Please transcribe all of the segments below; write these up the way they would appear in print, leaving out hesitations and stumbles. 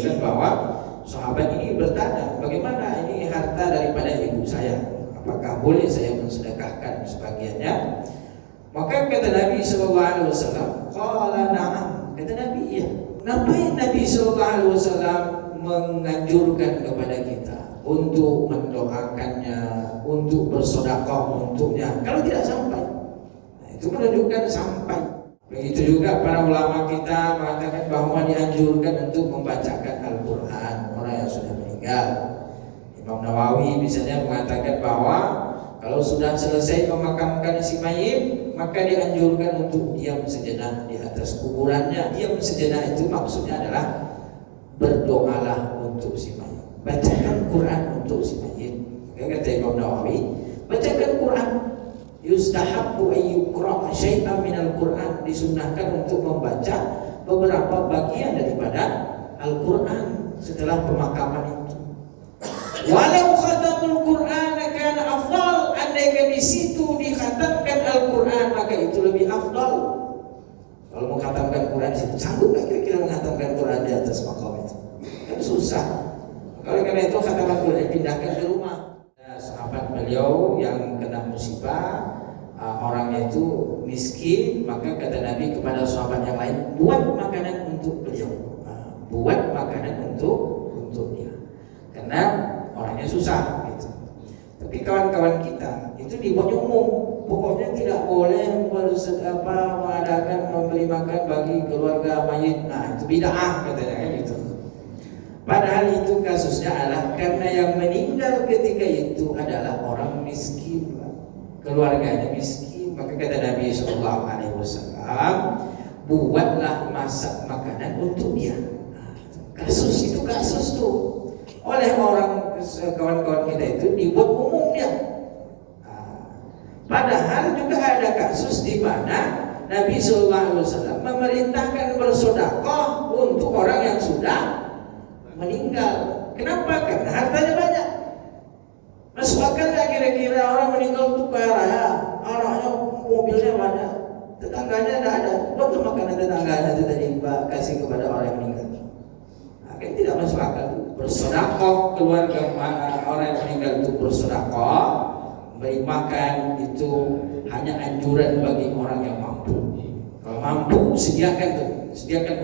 menunjukkan bahwa sahabat ini bertanya, bagaimana ini harta daripada ibu saya, apakah boleh saya mensedekahkan sebagiannya? Maka kata Nabi SAW, qala na'am, kata Nabi, iya. Ngapain Nabi SAW menganjurkan kepada kita untuk mendoakannya, untuk bersedekah untuknya kalau tidak sampai? Nah, itu menunjukkan sampai. Begitu juga para ulama kita mengatakan bahwa dianjurkan untuk membacakan Al-Quran orang yang sudah meninggal. Imam Nawawi misalnya mengatakan bahwa kalau sudah selesai memakamkan si mayit, maka dianjurkan untuk diam sejenak di atas kuburannya. Diam sejenak itu maksudnya adalah berdoalah untuk si mayit, bacakan Quran untuk si mayit. Kata Imam Nawawi, bacakan Quran. Yustahabbu ayyukra syai'an minal Quran, disunnahkan untuk membaca beberapa bagian daripada Al-Quran setelah pemakaman itu. Walau khatamul Quran kana afdal, andaikan di situ dikhatamkan Al-Quran maka itu lebih afdal. Kalau mau khatamkan Quran situ, sanggup nggak kira-kira menghatamkan Quran di atas makam itu? Kan susah. Kalau karena itu khataman Quran dipindahkan ke rumah. Sahabat beliau yang kena musibah, orangnya itu miskin, maka kata Nabi kepada sahabat yang lain, buat makanan untuk beliau, buat makanan untuk dia, karena orangnya susah gitu. Tapi kawan-kawan kita itu dibuatnya umum, pokoknya tidak boleh mengadakan memberi makan bagi keluarga mayit. Nah itu bid'ah katanya kan gitu. Padahal itu kasusnya adalah karena yang meninggal ketika itu adalah orang miskin, keluarganya miskin. Maka kata Nabi SAW, buatlah masak makanan untuk dia. Kasus itu kasus tuh oleh orang kawan-kawan kita itu dibuat umumnya. Padahal juga ada kasus di mana Nabi SAW memerintahkan bersedekah untuk orang yang sudah meninggal. Kenapa? Karena hartanya banyak. Masuk akal nggak kira-kira orang meninggal itu kaya raya, anaknya mobilnya banyak, tetangganya tidak ada, buat makanan tetangganya itu tadi kasih kepada orang yang meninggal. Nah, kan tidak masuk akal. Bersedekah keluarga orang yang meninggal itu bersedekah, beri makan itu hanya anjuran bagi orang yang mampu. Kalau mampu sediakan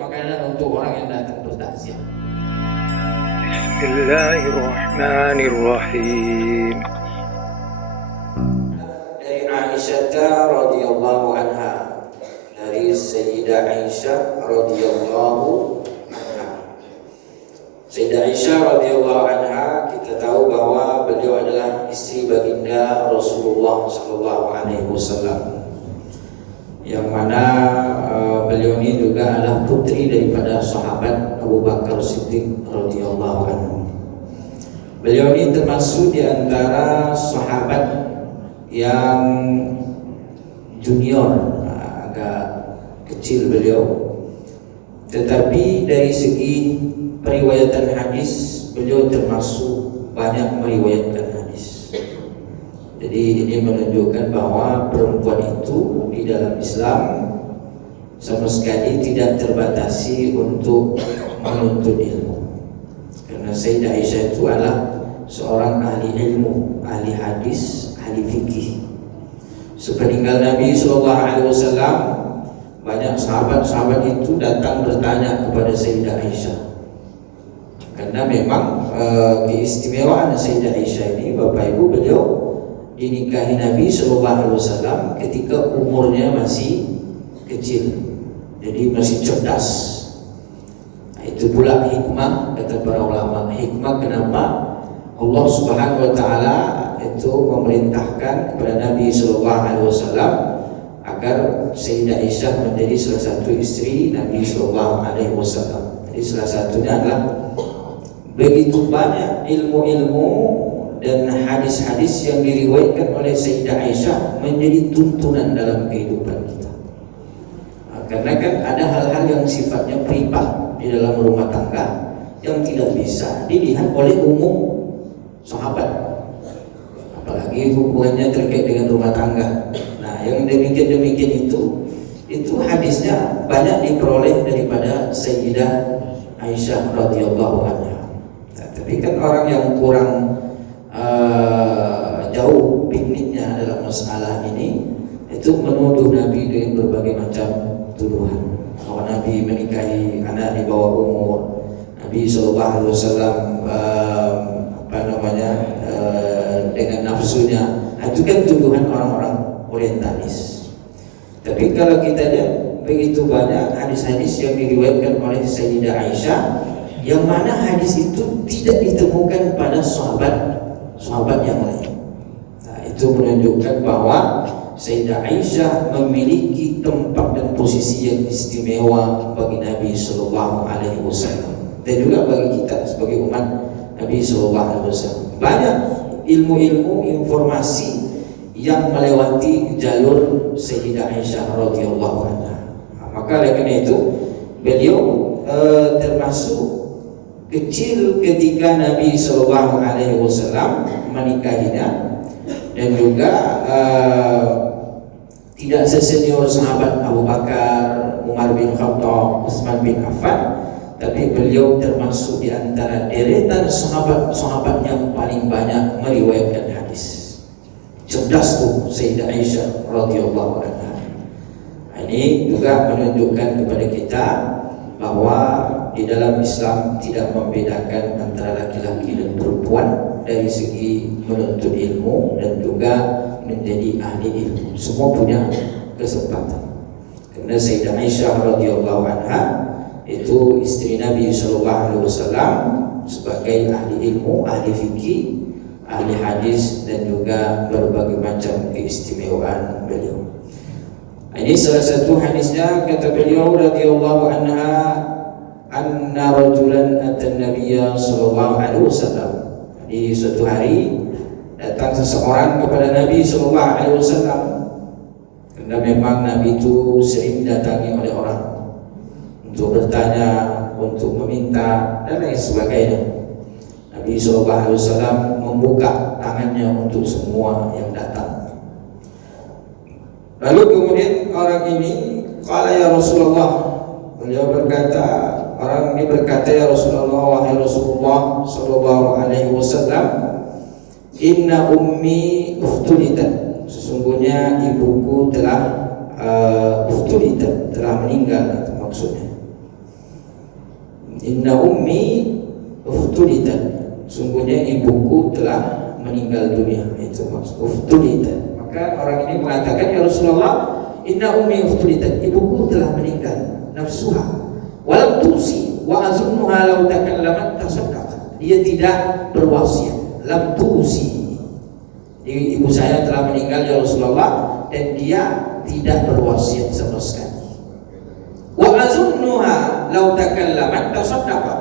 makanan untuk orang yang datang bertakziah. Bismillahirrahmanirrahim. Dari Aisyah radhiyallahu anha, dari Sayyidah Aisyah radhiyallahu anha. Sayyidah Aisyah radhiyallahu anha, kita tahu bahwa beliau adalah istri baginda Rasulullah sallallahu alaihi wasallam, yang mana beliau ini juga adalah putri daripada sahabat Abu Bakar Siddiq radhiyallahu anhu. Beliau ini termasuk di antara sahabat yang junior, agak kecil beliau, tetapi dari segi periwayatan hadis beliau termasuk banyak meriwayatkan hadis. Jadi ini menunjukkan bahwa perempuan itu di dalam Islam sama sekali tidak terbatasi untuk menuntut ilmu. Karena Sayyidah Aisyah itu adalah seorang ahli ilmu, ahli hadis, ahli fikih. Sepeninggal Nabi SAW, banyak sahabat-sahabat itu datang bertanya kepada Sayyidah Aisyah. Karena memang keistimewaan Sayyidah Aisyah ini, Bapak Ibu, beliau dinikahi Nabi SAW ketika umurnya masih kecil, jadi masih cerdas. Itu pula hikmah, kata para ulama, hikmah kenapa Allah Subhanahu wa taala itu memerintahkan kepada Nabi sallallahu alaihi wasallam agar Sayyidah Aisyah menjadi salah satu istri Nabi sallallahu alaihi wasallam. Jadi salah satunya adalah begitu banyak ilmu-ilmu dan hadis-hadis yang diriwayatkan oleh Sayyidah Aisyah menjadi tuntunan dalam kehidupan kita. Karena kan ada hal-hal yang sifatnya privat di dalam rumah tangga yang tidak bisa dilihat oleh umum sahabat, apalagi hubungannya terkait dengan rumah tangga. Nah, yang demikian itu hadisnya banyak diperoleh daripada Sayyidah Aisyah radhiyallahu anha. Nah, tapi kan orang yang kurang jauh pikniknya dalam masalah ini itu menuduh Nabi dengan berbagai macam tuduhan. Bahwa Nabi menikahi anak di bawah umur, Nabi sallallahu alaihi wasallam dengan nafsunya. Itu kan tuduhan orang-orang orientalis. Tapi kalau kita lihat begitu banyak hadis-hadis yang diriwayatkan oleh Sayyidah Aisyah, yang mana hadis itu tidak ditemukan pada sahabat yang lain. Nah, itu menunjukkan bahwa Sayyidah Aisyah memiliki tempat dan posisi yang istimewa bagi Nabi Sallallahu Alaihi Wasallam dan juga bagi kita sebagai umat Nabi Sallallahu Alaihi Wasallam. Banyak ilmu-ilmu informasi yang melewati jalur Sayyidah Aisyah radhiyallahu anha. Maka oleh karena itu beliau termasuk kecil ketika Nabi Sallallahu Alaihi Wasallam menikahinya, dan juga tidak sesenior sahabat Abu Bakar, Umar bin Khattab, Utsman bin Affan, tapi beliau termasuk di antara deretan sahabat-sahabat yang paling banyak meriwayatkan hadis. Cerdas tuh Sayyidah Aisyah radhiyallahu anha. Ini juga menunjukkan kepada kita bahwa di dalam Islam tidak membedakan antara laki-laki dan perempuan dari segi menuntut ilmu dan juga menjadi ahli ilmu. Semua punya kesempatan. Karena Sayyidah Aisyah radhiyallahu anha itu istri Nabi sallallahu alaihi wasallam sebagai ahli ilmu, ahli fikih, ahli hadis, dan juga berbagai macam keistimewaan beliau. Ini salah satu hadisnya, kata beliau radhiyallahu anha, anna rajulan atan nabiyya sallallahu alaihi wasallam. Di suatu hari datang seseorang kepada Nabi sallallahu alaihi wasallam, karena memang Nabi itu sering datangi oleh orang untuk bertanya, untuk meminta dan lain sebagainya. Nabi sallallahu alaihi wasallam membuka tangannya untuk semua yang datang. Lalu kemudian orang ini qala ya Rasulullah, beliau berkata, orang ini berkata, ya Rasulullah, wahai Rasulullah sallallahu alaihi wasallam, inna ummi uftulitat, sesungguhnya ibuku telah uftulitat, telah meninggal, maksudnya. Inna ummi uftulitat, sungguhnya ibuku telah meninggal dunia, itu maksud uftulitat. Maka orang ini mengatakan, ya Rasulullah, inna ummi uftulitat, ibuku telah meninggal, nafsuha walam tusi wa azunnuha law takallamat tasaddaqat, dia tidak berwasiat, lam tusi, ibu saya telah meninggal ya Rasulullah, dan dia tidak berwasiat sama sekali. Wa azunnuha law takallamat tasaddaqat,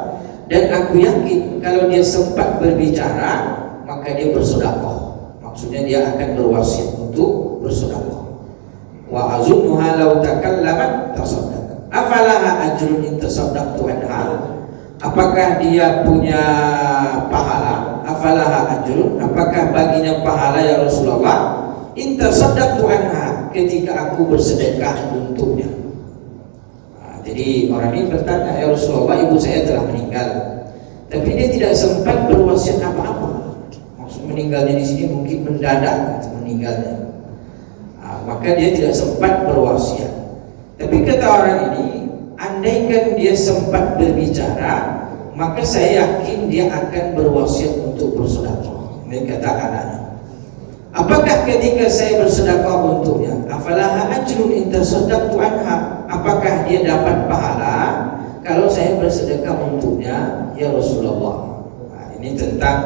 dan aku yakin kalau dia sempat berbicara maka dia bersedekah. Maksudnya dia akan berwasiat untuk bersedekah. Wa azunnuha law takallamat tasaddaqat. Afalaha ajrun in tasaddaqtu anha, apakah dia punya pahala? Afalaha ajrun, apakah baginya pahala ya Rasulullah? In tasaddaqtu anha, ketika aku bersedekah untuknya. Jadi orang ini bertanya, ya Rasulullah, ibu saya telah meninggal, tapi dia tidak sempat berwasiat apa-apa. Maksud meninggalnya di sini mungkin mendadak meninggalnya. Maka dia tidak sempat berwasiat. Tapi kata orang ini, andaikan dia sempat berbicara, maka saya yakin dia akan berwasiat untuk bersedekah. Ini kata anaknya. Apakah ketika saya bersedekah untuknya, afalaha ajrun in tasaddaqtu anha, apakah dia dapat pahala kalau saya bersedekah untuknya ya Rasulullah? Ini tentang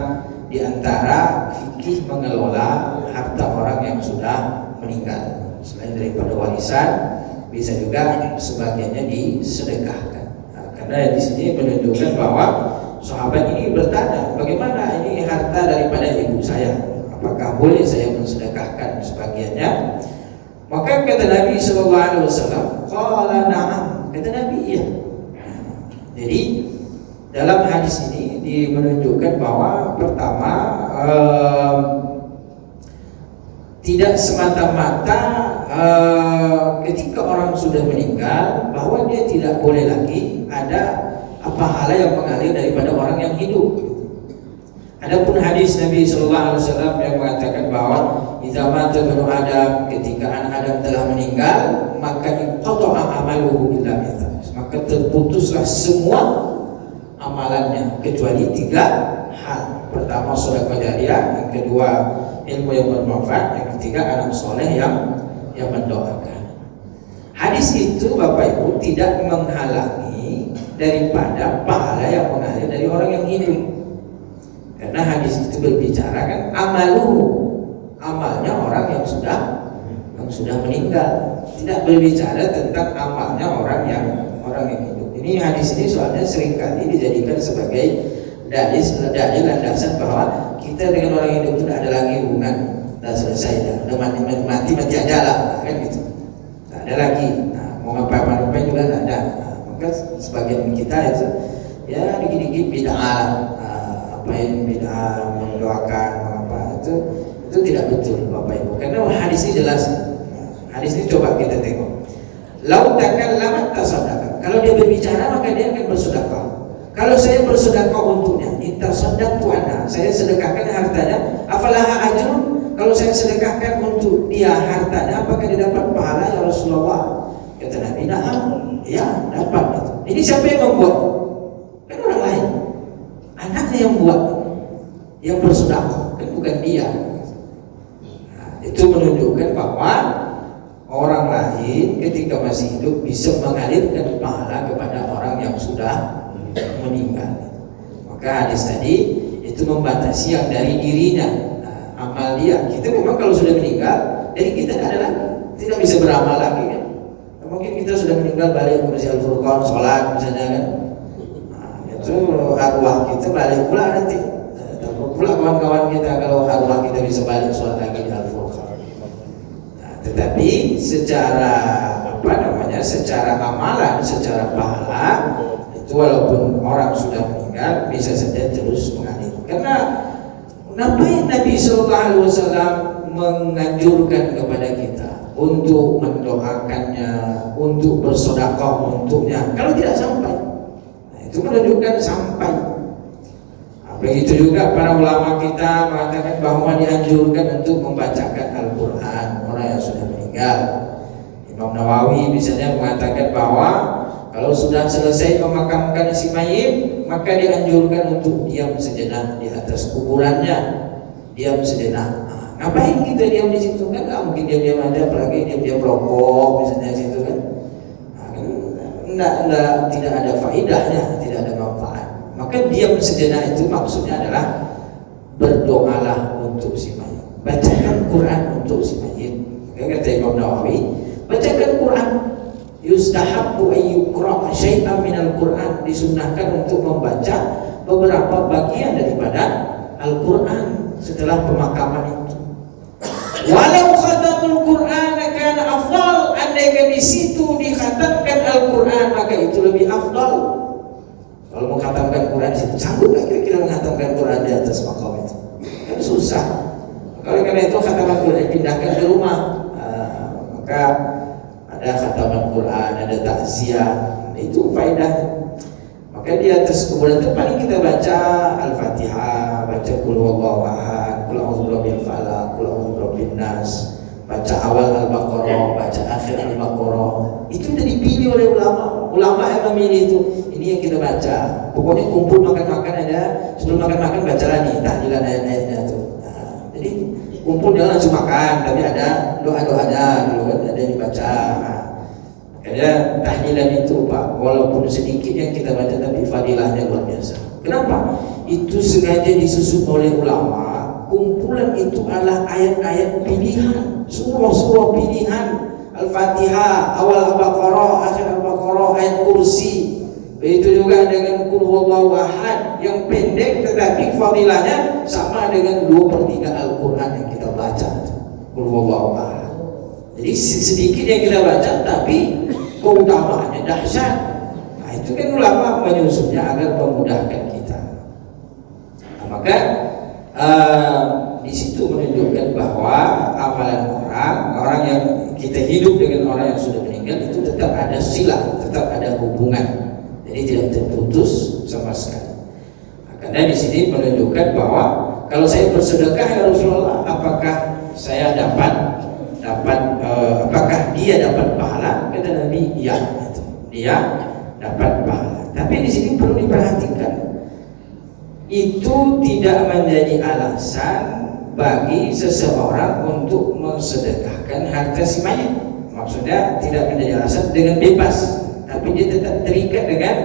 diantara fikih mengelola harta orang yang sudah meninggal. Selain daripada warisan, bisa juga sebagiannya disedekahkan. Karena di sini menunjukkan bahwa sahabat ini bertanya, bagaimana ini harta daripada ibu saya? Apakah boleh saya mensedekahkan sebagiannya? Maka kata Nabi sallallahu alaihi wasallam, qala na'am, kata Nabi iya. Jadi dalam hadis ini menunjukkan bahwa pertama tidak semata-mata ketika orang sudah meninggal bahwa dia tidak boleh lagi ada pahala yang mengalir daripada orang yang hidup. Adapun hadis Nabi sallallahu alaihi wasallam yang mengatakan bahwa idza mata ibnu Adam, ketika anak Adam telah meninggal, maka inqata'a amaluhu illa min thalath, maka terputuslah semua amalannya kecuali 3 hal. Pertama sedekah jariyah, yang kedua ilmu yang bermanfaat, yang ketiga anak soleh yang mendoakan. Hadis itu Bapak Ibu tidak menghalangi daripada pahala yang mengalir dari orang yang hidup. Karena hadis itu berbicara kan amalnya orang yang sudah meninggal, tidak berbicara tentang amalnya orang yang hidup. Ini hadis ini soalnya seringkali dijadikan sebagai dalil landasan bahwa kita dengan orang yang hidup itu tidak ada lagi hubungan, sudah selesai, sudah mati aja lah, kan gitu. Tidak ada lagi. Nah, mau ngapain juga tidak ada. Maka sebagian kita itu ya dikit-dikit bid'ah. Main bid'ah, mendoakan apa itu tidak betul Bapak Ibu. Karena hadis ini jelas. Hadis ini coba kita tengok. Lau takallama tasaddaqa. Kalau dia berbicara maka dia akan bersedekah. Kalau saya bersedekah untuknya, intasaddaqtu anha, saya sedekahkan hartanya, afalaha ajrun? Kalau saya sedekahkan untuk dia hartanya, apakah dia dapat pahala ya Rasulullah? Kata Nabi, na'am, ya dapat. Ini siapa yang membuat? Kan orang lain. Anaknya yang buat, yang bersedekah, kan bukan dia. Nah, itu menunjukkan bahwa orang lain ketika masih hidup bisa mengalirkan pahala kepada orang yang sudah meninggal. Maka hadis tadi itu membatasi yang dari dirinya, amal dia. Kita memang kalau sudah meninggal, jadi kita tidak ada lagi, tidak bisa beramal lagi kan. Mungkin kita sudah meninggal balik ke Masjid Al-Furqan, sholat misalnya kan. Itu arwah kita balik pula nanti. Takut pula kawan-kawan kita kalau arwah kita bisa balik sholat lagi di Al-Furqan. Nah, tetapi secara secara amalan, secara pahala itu walaupun orang sudah meninggal bisa saja terus mengalir. Karena Nabi Sallallahu Alaihi Wasallam menganjurkan kepada kita untuk mendoakannya, untuk bersedekah untuknya. Kalau tidak sampai, itu menunjukkan sampai. Begitu juga para ulama kita mengatakan bahwa dianjurkan untuk membacakan Al-Quran orang yang sudah meninggal. Imam Nawawi misalnya mengatakan bahwa kalau sudah selesai memakamkan si mayit, maka dianjurkan untuk diam sejenak di atas kuburannya, diam sejenak. Ngapain kita diam di situ kan? Nggak mungkin diam-diam aja, apalagi diam-diam rokok misalnya situ kan. Tidak ada faedahnya, tidak ada manfaat. Maka diam sejenak itu maksudnya adalah berdoalah untuk si mayit, bacakan Quran untuk si mayit. Kata Imam Nawawi, bacakan Quran. Yustahabbu ayyukra syai'an minal Quran, disunnahkan untuk membaca beberapa bagian daripada Al-Quran setelah pemakaman itu. Walau khatamul Quran kana afdal, andaikan di situ dikhatamkan Al-Quran maka itu lebih afdal. Kalau menghatamkan Quran di situ, sanggup nggak kira-kira menghatamkan Quran di atas makam itu? Kan susah. Kalau karena itu khataman Quran dipindahkan ke rumah, maka ada khataman Quran, ada takziah, itu faedahnya. Maka di atas kuburan itu paling kita baca Al-Fatihah, baca Qul huwallahu ahad, Qul a'udzu birabbil falaq, Qul a'udzu birabbin nas, baca awal Al-Baqarah, baca akhir Al-Baqarah. Itu sudah dipilih oleh ulama yang memilih itu. Ini yang kita baca. Pokoknya kumpul makan-makan aja, sebelum makan-makan baca lagi tahlilan ayat-ayatnya itu. Nah, jadi kumpul jangan langsung makan, tapi ada doa-doanya dulu kan, ada yang dibaca. Makanya tahlilan itu Pak, walaupun sedikit yang kita baca tapi fadilahnya luar biasa. Kenapa? Itu sengaja disusun oleh ulama. Kumpulan itu adalah ayat-ayat pilihan, surah-surah pilihan. Al-Fatihah, awal Al-Baqarah, akhir Al-Baqarah, ayat kursi. Begitu juga dengan Qul huwallahu ahad yang pendek tetapi fadilahnya sama dengan 2/3 Al-Quran yang kita baca. Qul huwallahu ahad. Jadi sedikit yang kita baca tapi keutamaannya dahsyat. Nah, itu kan ulama menyusunnya agar memudahkan kita. Nah, maka di situ menunjukkan bahwa amalan orang yang kita hidup dengan orang yang sudah meninggal itu tetap ada silah, tetap ada hubungan. jadi tidak terputus sama sekali. Karena di sini menunjukkan bahwa kalau saya bersedekah ya Rasulullah, apakah saya apakah dia dapat pahala? Kata Nabi, iya, dia dapat pahala. Tapi di sini perlu diperhatikan, itu tidak menjadi alasan bagi seseorang untuk mensedekahkan harta si mayit. Maksudnya tidak menjadi alasan dengan bebas, tapi dia tetap terikat dengan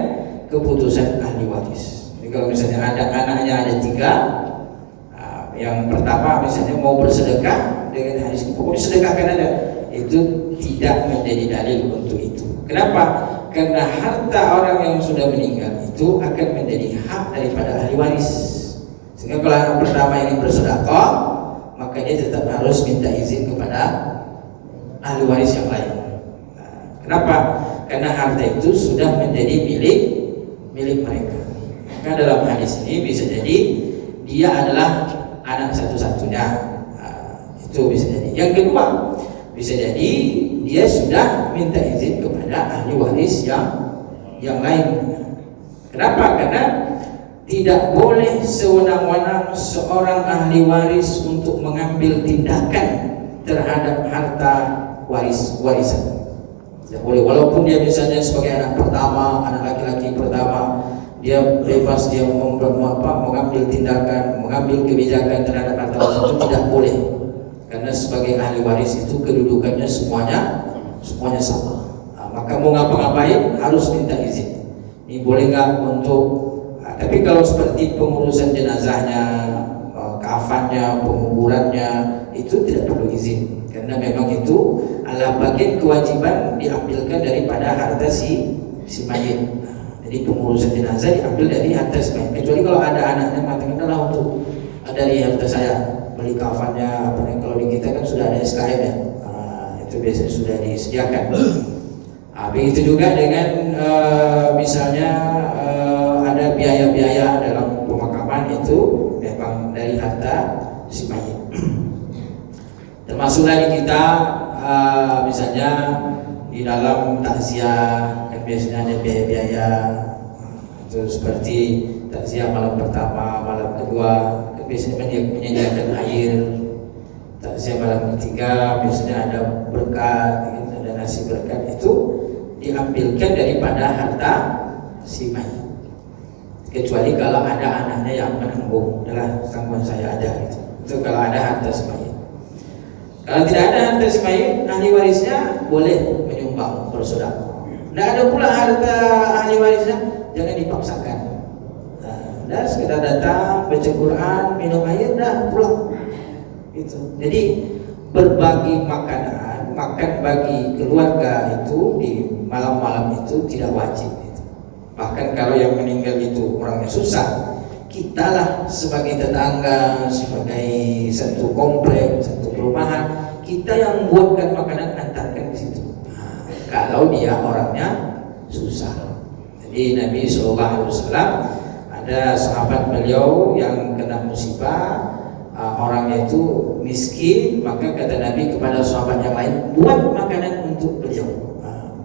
keputusan ahli waris. Jadi kalau misalnya ada anaknya ada 3, yang pertama misalnya mau bersedekah dengan hadis pokoknya sedekahkan aja, itu tidak menjadi dalil untuk itu. Kenapa? Karena harta orang yang sudah meninggal itu akan menjadi hak daripada ahli waris. Sehingga kalau anak pertama ini bersedekah, maka dia tetap harus minta izin kepada ahli waris yang lain. Kenapa? Karena harta itu sudah menjadi milik mereka. Maka dalam hadis ini bisa jadi dia adalah anak satu-satunya. Itu bisa jadi. Yang kedua, bisa jadi dia sudah minta izin kepada ahli waris yang lain. Kenapa? Karena tidak boleh sewenang-wenang seorang ahli waris untuk mengambil tindakan terhadap harta warisan. Tidak boleh, walaupun dia misalnya sebagai anak pertama, anak laki-laki pertama, dia bebas dia mengambil tindakan, mengambil kebijakan terhadap harta warisan, itu tidak boleh. Karena sebagai ahli waris itu kedudukannya semuanya sama. Maka mau ngapa-ngapain harus minta izin. Ini boleh nggak untuk tapi kalau seperti pengurusan jenazahnya, kafannya, penguburannya, itu tidak perlu izin. Karena memang itu adalah bagian kewajiban diambilkan daripada harta si mayit. Jadi pengurusan jenazah diambil dari harta si mayit. Kecuali kalau ada anaknya mengatakan adalah untuk dari harta saya, beli kafannya. Kalau di kita kan sudah ada SKM ya, itu biasanya sudah disediakan. Begitu juga dengan misalnya ada biaya-biaya dalam pemakaman, itu memang dari harta si mayit. Termasuk lagi kita misalnya di dalam takziah kan biasanya ada biaya-biaya, itu seperti takziah malam pertama, malam kedua kan biasanya menyediakan air. Takziah malam ketiga biasanya ada berkat, ada nasi berkat, itu diambilkan daripada harta si mayit. Kecuali kalau ada anaknya yang menanggung, adalah tanggungan saya ada gitu. Itu kalau ada harta si mayit. Kalau tidak ada harta si mayit, ahli warisnya boleh menyumbang, bersedekah. Tidak ada pula harta ahli warisnya, jangan dipaksakan. Dah sekedar datang, baca Quran, minum air, dah pulang. Itu. Jadi berbagi makanan, makan bagi keluarga itu di malam-malam itu tidak wajib. Bahkan kalau yang meninggal itu orangnya susah, kitalah sebagai tetangga, sebagai satu komplek, satu perumahan, kita yang buatkan makanan, antarkan ke situ. Kalau dia orangnya susah. Jadi Nabi SAW ada sahabat beliau yang kena musibah, orangnya itu miskin, maka kata Nabi kepada sahabat yang lain, buat makanan untuk beliau,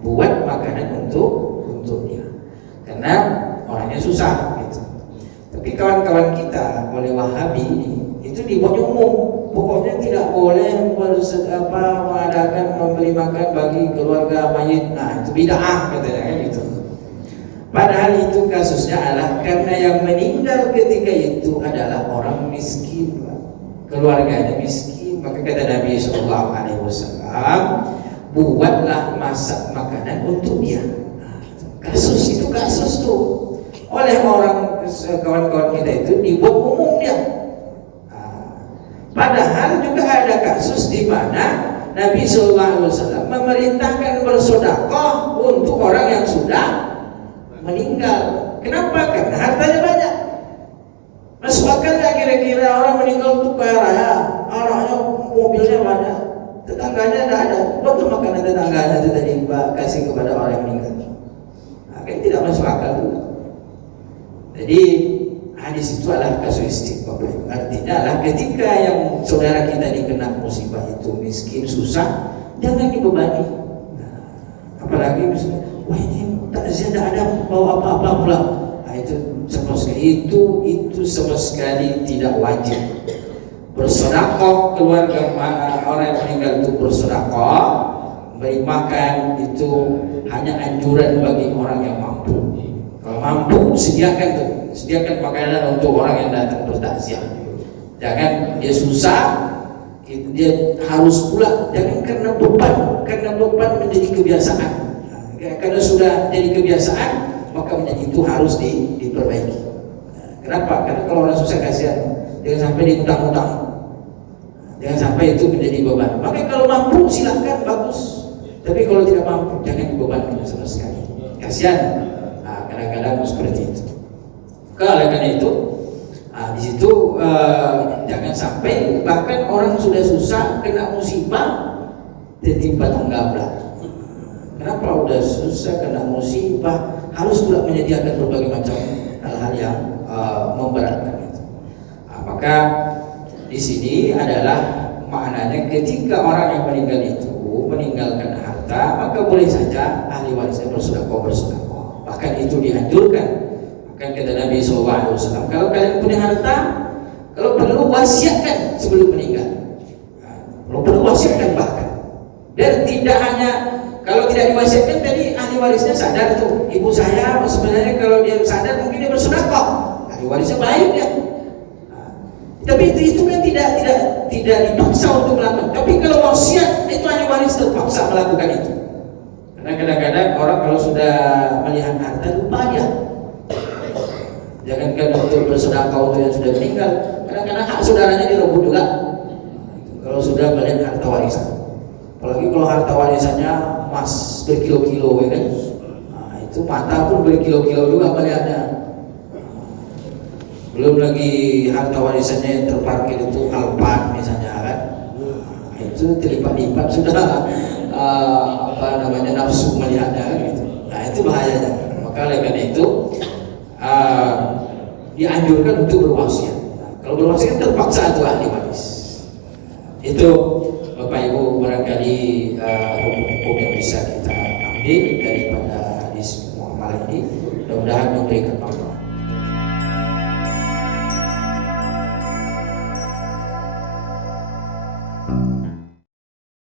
buat makanan untuk dia. Karena orangnya susah gitu. Tapi kawan-kawan kita oleh Wahabi itu dibuatnya umum. Pokoknya tidak boleh mengadakan memberi makan bagi keluarga mayit. Nah, itu bid'ah katanya kan gitu. Padahal itu kasusnya adalah karena yang meninggal ketika itu adalah orang miskin, keluarganya miskin. Maka kata Nabi SAW, buatlah masak makanan untuk dia. Kasus tuh oleh orang kawan-kawan kita itu dibuat umum dia. Padahal juga ada kasus di mana Nabi SAW memerintahkan bersedekah untuk orang yang sudah meninggal. Kenapa? Karena hartanya banyak. Masuk akal nggak kira-kira orang meninggal itu kaya raya, anaknya mobilnya banyak, tetangganya tidak ada, betul makanan tetangganya itu tadi kasih kepada orang yang meninggal. Kan tidak masuk akal juga. Jadi hadis itu adalah kasuistik. Artinya adalah ketika yang saudara kita dikena musibah itu miskin, susah, jangan dibebani. Apalagi misalnya, wah ini takziah tidak ada bawa apa-apa pulang. Nah, itu sama sekali tidak wajib. Bersedekah keluarga orang yang meninggal itu bersedekah, beri makan itu hanya anjuran bagi orang yang mampu. Kalau mampu sediakan makanan untuk orang yang datang bertakziah. Jangan dia susah, dia harus pula. Jangan karena beban menjadi kebiasaan. Karena sudah jadi kebiasaan, maka menjadi itu harus diperbaiki. Kenapa? Karena kalau orang susah kasihan, jangan sampai diutang-utang. Jangan sampai itu menjadi beban. Maka kalau mampu silakan, bagus. Tapi kalau tidak mampu, jangan dibebankan sama sekali. Kasihan. Kadang-kadang seperti itu. Karena itu, di situ jangan sampai bahkan orang sudah susah kena musibah tertimpa tanggaplah. Kenapa udah susah kena musibah harus pula menyediakan berbagai macam hal-hal yang memberatkan itu. Maka di sini adalah maknanya ketika orang yang meninggal itu meninggalkan harta, maka boleh saja ahli warisnya bersedekah. Bahkan itu dianjurkan. Bahkan kata Nabi SAW, kalau kalian punya harta, kalau perlu wasiatkan sebelum meninggal. Kalau perlu wasiatkan bahkan. Dan tidak hanya kalau tidak diwasiatkan tadi ahli warisnya sadar tuh, ibu saya sebenarnya kalau dia sadar mungkin dia bersedekah. Ahli warisnya baik ya. Tapi itu kan tidak dipaksa untuk melakukan. Tapi kalau wasiat itu ahli waris terpaksa melakukan itu. Karena kadang-kadang orang kalau sudah melihat harta lupa aja. Jangankan untuk bersedekah untuk yang sudah meninggal, kadang-kadang hak saudaranya direbut juga. Kalau sudah melihat harta warisan. Apalagi kalau harta warisannya emas berkilo-kilo ya kan. Nah, itu mata pun berkilo-kilo juga melihatnya. Belum lagi harta warisannya yang terparkir itu Alphard misalnya kan. Nah, itu terlipat-lipat sudah nafsu melihatnya gitu. Nah, itu bahayanya. Maka oleh karena itu dianjurkan untuk berwasiat. Nah, kalau berwasiat terpaksa itu ahli waris. Itu Bapak Ibu barangkali hukum-hukum yang bisa kita ambil daripada hadis Muhammad ini. Mudah-mudahan memberikan manfaat.